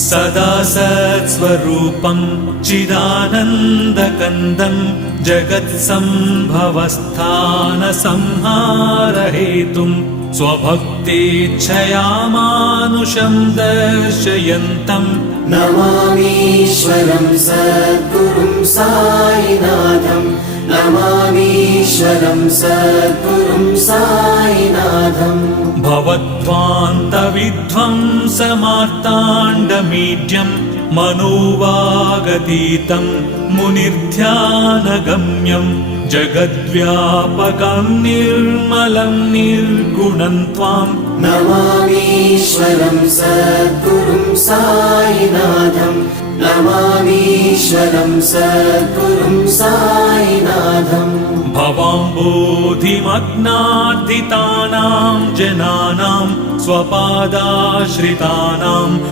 सदा सत्स्वरूपं चिदानन्दकन्दं जगत्सम्भवस्थानसंहारहेतुं स्वभक्तेच्छया मानुषं दर्शयन्तं नमामीश्वरं सद्गुरुं साईनाथं नमामीश्वरं सद्गुरुं साईनाथम् भवद्ध्वान्तविध्वंसमार्ताण्डमीड्यं मनोवागतीतं मुनिर्ध्यानगम्यं जगद्व्यापकं निर्मलं निर्गुणं त्वां नमामीश्वरं सद्गुरुं साईनाथं नमामीश्वरं सद्गुरुं साईनाथम् भवाम्बोधिमग्नार्दितानां जनानां स्वपादाश्रितानां